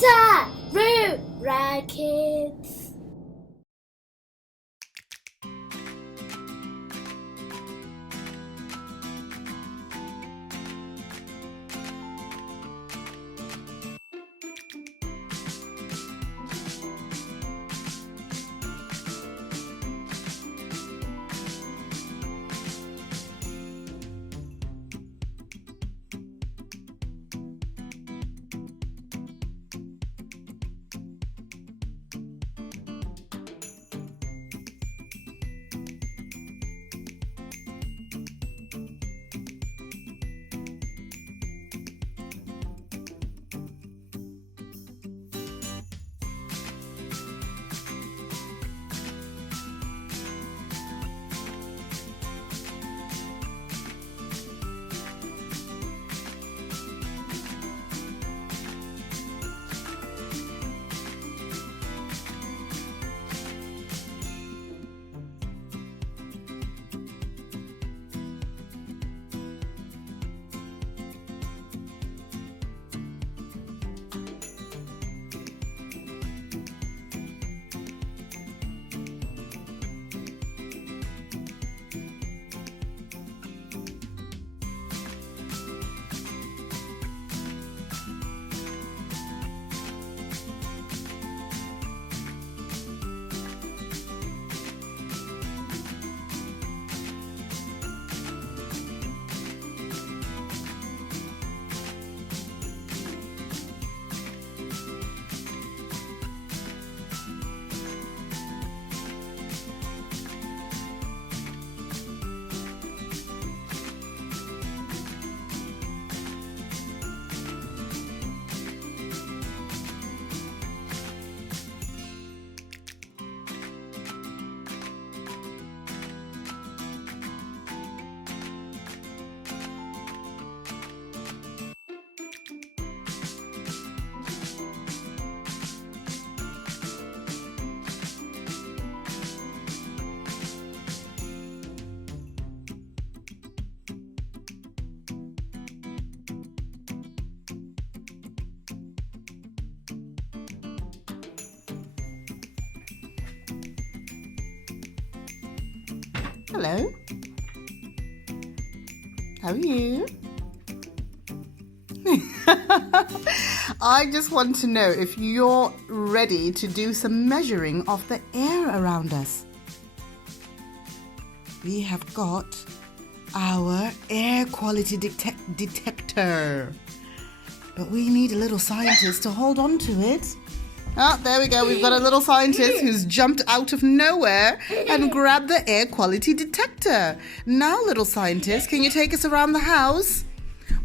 Sarura, kids. Hello. How are you? I just want to know if you're ready to do some measuring of the air around us. We have got our air quality detector. But we need a little scientist to hold on to it. Ah, there we go. We've got a little scientist who's jumped out of nowhere and grabbed the air quality detector. Now, little scientist, can you take us around the house?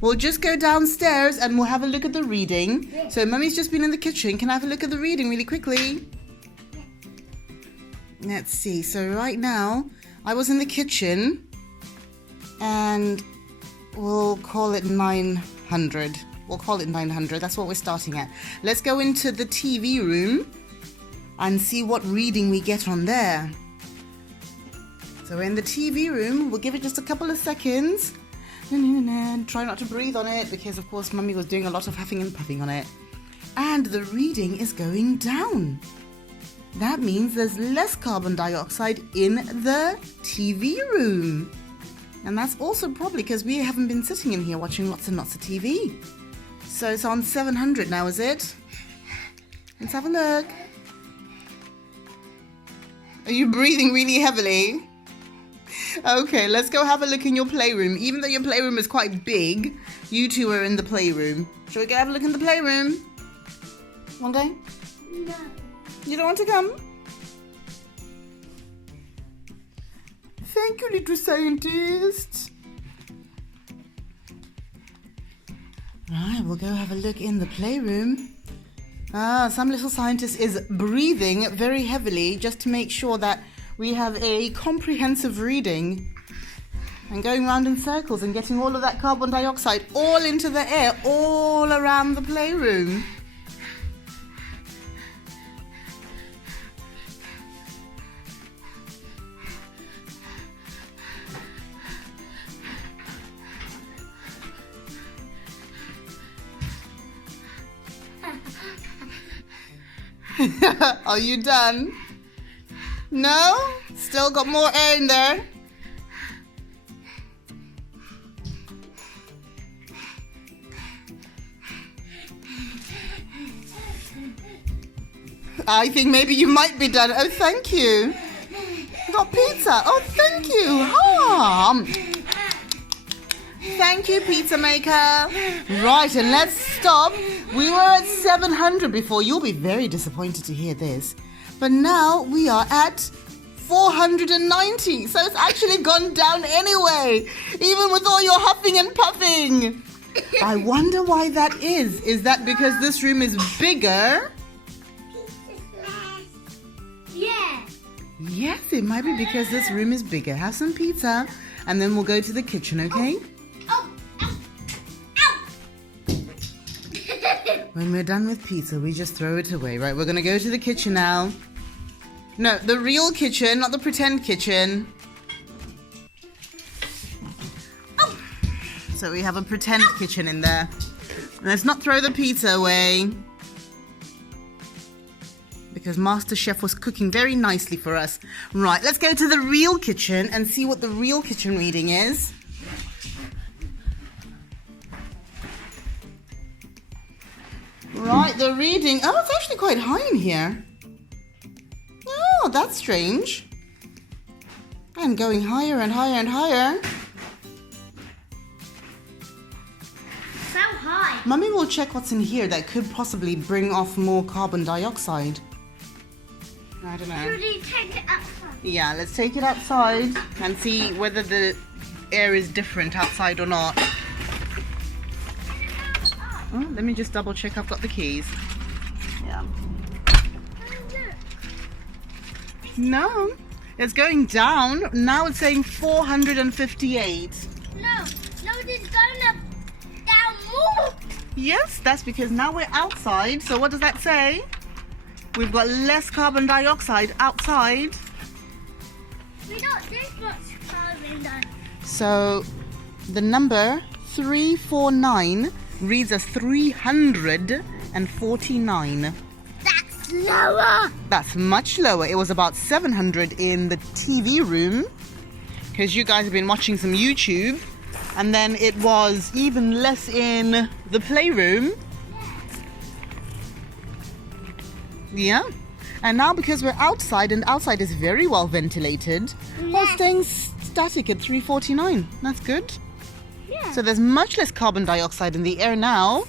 We'll just go downstairs and we'll have a look at the reading. So Mummy's just been in the kitchen. Can I have a look at the reading really quickly? Let's see. So right now, I was in the kitchen and we'll call it 900. We'll call it 900. That's what we're starting at. Let's go into the TV room and see what reading we get on there. So we're in the TV room. We'll give it just a couple of seconds. Try not to breathe on it because, of course, Mummy was doing a lot of huffing and puffing on it. And the reading is going down. That means there's less carbon dioxide in the TV room. And that's also probably because we haven't been sitting in here watching lots and lots of TV. So it's on 700 now, is it? Let's have a look. Are you breathing really heavily? Okay, let's go have a look in your playroom. Even though your playroom is quite big, you two are in the playroom. Shall we go have a look in the playroom? Vongai? No. You don't want to come? Thank you, little scientist. Right, we'll go have a look in the playroom. Some little scientist is breathing very heavily just to make sure that we have a comprehensive reading. And going round in circles and getting all of that carbon dioxide all into the air, all around the playroom. Are you done? No? Still got more air in there? I think maybe you might be done. Oh, thank you. Got pizza. Oh, thank you. Thank you, pizza maker. Right, and let's stop. We were at 700 before. You'll be very disappointed to hear this. But now we are at 490. So it's actually gone down anyway, even with all your huffing and puffing. I wonder why that is. Is that because this room is bigger? Yeah. Yes, it might be because this room is bigger. Have some pizza, and then we'll go to the kitchen, okay? Oh. When we're done with pizza, we just throw it away, right? We're going to go to the kitchen now. No, the real kitchen, not the pretend kitchen. Oh. So we have a pretend kitchen in there. Let's not throw the pizza away, because Master Chef was cooking very nicely for us. Right, let's go to the real kitchen and see what the real kitchen reading is. Right, the reading... Oh, it's actually quite high in here. Oh, that's strange. I'm going higher and higher and higher. So high. Mummy will check what's in here that could possibly bring off more carbon dioxide. I don't know. Should we take it outside? Yeah, let's take it outside and see whether the air is different outside or not. Oh, let me just double check I've got the keys. Yeah. No, it's going down. Now it's saying 458. No, it's going up down more. Yes, that's because now we're outside. So what does that say? We've got less carbon dioxide outside. We don't this much carbon dioxide. So the number 349 reads as 349. That's lower. That's much lower. It was about 700 in the TV room, because you guys have been watching some YouTube, and then it was even less in the playroom. Yeah. And now because we're outside, and outside is very well ventilated, we're staying static at 349. That's good. Yeah. So there's much less carbon dioxide in the air now.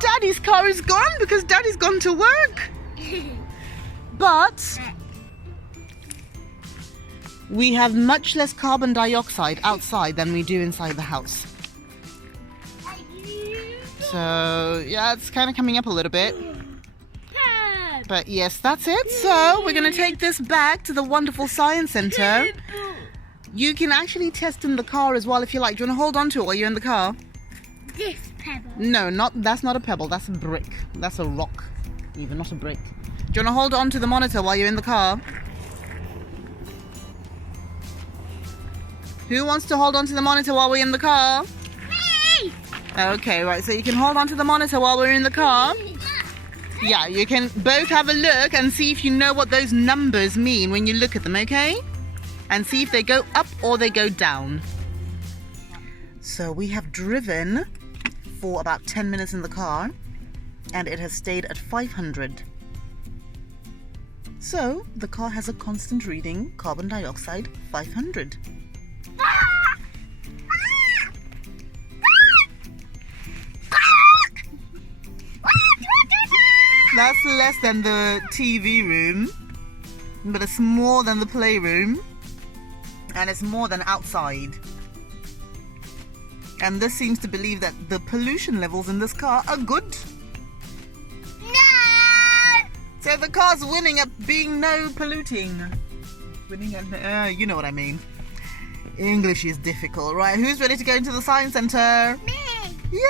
Daddy's car is gone because Daddy's gone to work. But we have much less carbon dioxide outside than we do inside the house. So yeah, it's kind of coming up a little bit. But yes, that's it. So we're going to take this back to the wonderful Science Centre. You can actually test in the car as well if you like. Do you want to hold on to it while you're in the car? This pebble. No, that's not a pebble. That's a brick. That's a rock. Even, not a brick. Do you want to hold on to the monitor while you're in the car? Who wants to hold on to the monitor while we're in the car? Me! Okay, right. So you can hold on to the monitor while we're in the car. Yeah, you can both have a look and see if you know what those numbers mean when you look at them, okay? And see if they go up or they go down. So we have driven for about 10 minutes in the car, and it has stayed at 500. So the car has a constant reading, carbon dioxide, 500. That's less than the TV room, but it's more than the playroom, and it's more than outside. And this seems to believe that the pollution levels in this car are good. No! So the car's winning at being no polluting. Winning at, you know what I mean. English is difficult, right? Who's ready to go into the Science Centre? Me! Yeah!